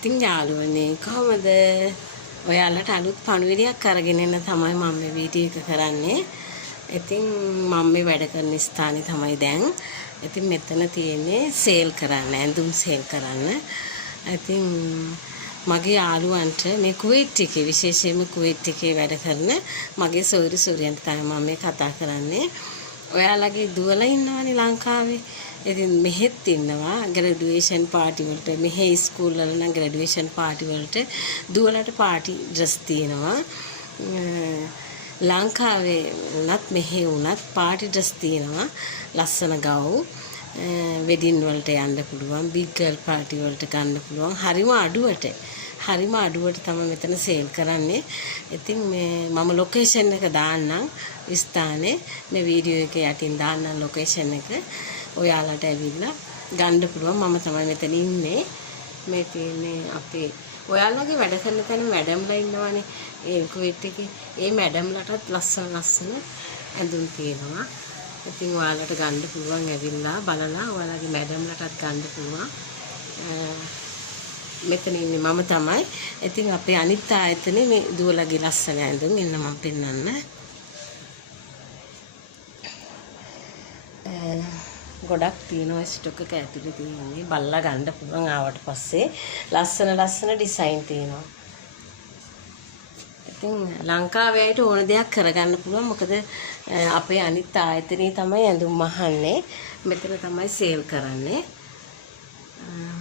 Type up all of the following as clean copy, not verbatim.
ඉතින් යාළුවනේ කොහමද? ඔයාලට අලුත් පණිවිඩයක් අරගෙන එන්න තමයි මම මේ වීඩියෝ එක කරන්නේ. ඉතින් මම මේ වැඩ කරන ස්ථානේ තමයි දැන්. ඉතින් මෙතන තියෙන්නේ සේල් කරන්න, ඇඳුම් සේල් කරන්න. ඉතින් මගේ යාළුවන්ට මේ කුවේට් එකේ විශේෂයෙන්ම කුවේට් එකේ වැඩ කරන මගේ සොයුරියන්ට තමයි මම මේ කතා කරන්නේ. ඔයාලගේ දුවලා ඉන්නවනේ ලංකාවේ. ඉතින් මෙහෙත් ඉන්නවා ග්‍රැජුවේෂන් පාටි වලට. මෙහෙ ස්කූල් වල නම් ග්‍රැජුවේෂන් පාටි වලට දුවලට පාටි ඩ්‍රස් තියෙනවා. ලංකාවේ උනත් මෙහෙ උනත් පාටි ඩ්‍රස් තියෙනවා. ලස්සන ගව් වෙඩින් වලට යන්න පුළුවන්, බිග් ගර්ල් පාටි වලට ගන්න පුළුවන්. හරිම අඩුවට තමයි මෙතන සේල් කරන්නේ. ඉතින් මේ මම ලොකේෂන් එක දාන්නම් ස්ථානේ මේ වීඩියෝ එකේ යටින් දාන්නම් ලොකේෂන් එක. ඔයාලට ඇවිල්ලා ගන්න පුළුවන්. මම තමයි මෙතන ඉන්නේ. මේ තියෙන්නේ අපේ ඔයාලගේ වැඩ කරන තැන මැඩම්ලා ඉන්නවනේ ඒ කුවේට් එකේ. ඒ මැඩම්ලටත් ලස්සන ඇඳුම් තියෙනවා. ඉතින් ඔයාලට ගන්න පුළුවන් ඇවිල්ලා බලලා ඔයාලගේ මැඩම්ලටත් ගන්න පුළුවන්. මෙතන ඉන්නේ මම තමයි. ඉතින් අපේ අනිත් ආයතනේ මේ දුවලගේ ලස්සන ඇඳුම් ඉන්න මම පෙන්නන්න. ගොඩක් තියෙනවා ස්ටොක් එක ඇතුලේ තියෙන්නේ. බලලා ගන්න පුළුවන් ආවට පස්සේ ලස්සන ඩිසයින් තියෙනවා. ඉතින් ලංකාවේ අයට ඕන දෙයක් කරගන්න පුළුවන්. මොකද අපේ අනිත් ආයතනයේ තමයි ඇඳුම් අහන්නේ. මෙතන තමයි සේල් කරන්නේ.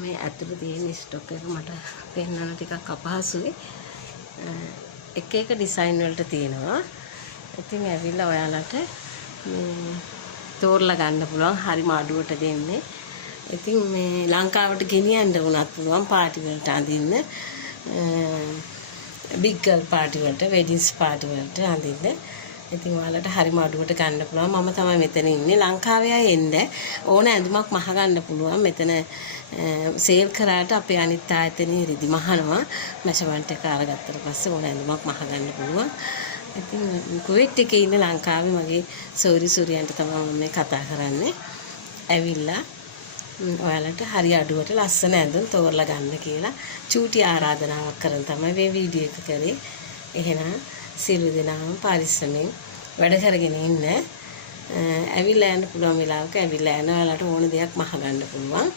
මේ ඇතුලේ තියෙන ස්ටොක් එක මට පෙන්වන්න ටිකක් අපහසුයි. එක ඩිසයින් වලට තියෙනවා. ඉතින් ඇවිල්ලා ඔයාලට තෝරලා ගන්න පුළුවන්. හරිම අඩුවට දෙන්නේ. ඉතින් මේ ලංකාවට ගෙනියන්න උනත් පුළුවන් පාටි වලට අඳින්න. බිග් ගර්ල් පාටි වලට, වෙඩින්ස් පාටි වලට අඳින්න. ඉතින් ඔයාලට හරිම අඩුවට ගන්න පුළුවන්. මම තමයි මෙතන ඉන්නේ. ලංකාවේ අය එන්න ඕන ඇඳුමක් මහ ගන්න පුළුවන්. මෙතන සේල් කරාට අපේ අනිත් ආයතනයේ රිදි මහනවා. මැෂර්මන්ට් එක අරගත්තට පස්සේ ඕන ඇඳුමක් මහ ගන්න පුළුවන්. ඉතින් කුවේට් එකේ ඉන්න ලංකාවේ මගේ සොයුරියන්ට තමයි මම මේ කතා කරන්නේ. ඇවිල්ලා ඔයාලට හරි අඩුවට ලස්සන ඇඳුම් තෝරලා ගන්න කියලා චූටි ආරාධනාවක් කරන් තමයි මේ වීඩියෝ එක කරේ. එහෙනම් සියලු දෙනාම පරිස්සමෙන් වැඩ කරගෙන ඉන්න. ඇවිල්ලා යන්න පුළුවන් වෙලාවක ඇවිල්ලා යන ඔයාලට ඕන දෙයක් මහ ගන්න පුළුවන්.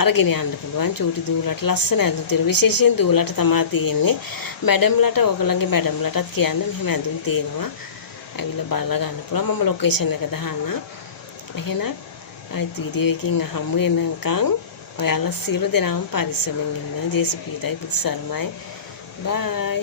අරගෙන යන්න පුළුවන්. චූටි දූලට ලස්සන ඇඳුම් තියෙන විශේෂයෙන් දූලට තමයි තියෙන්නේ. මැඩම්ලට ඕගොල්ලන්ගේ මැඩම්ලටත් කියන්න මෙහෙම ඇඳුම් තියෙනවා. ඇවිල්ලා බලලා ගන්න පුළුවන්. මම ලොකේෂන් එක දාන්නම්. එහෙනම් අයිත් වීඩියෝ එකකින් හමු වෙනකන් ඔයාලා සියලු දෙනාම පරිස්සමෙන් ඉන්න. ජේසුපීටයි පුත් සර්මයි. බයි.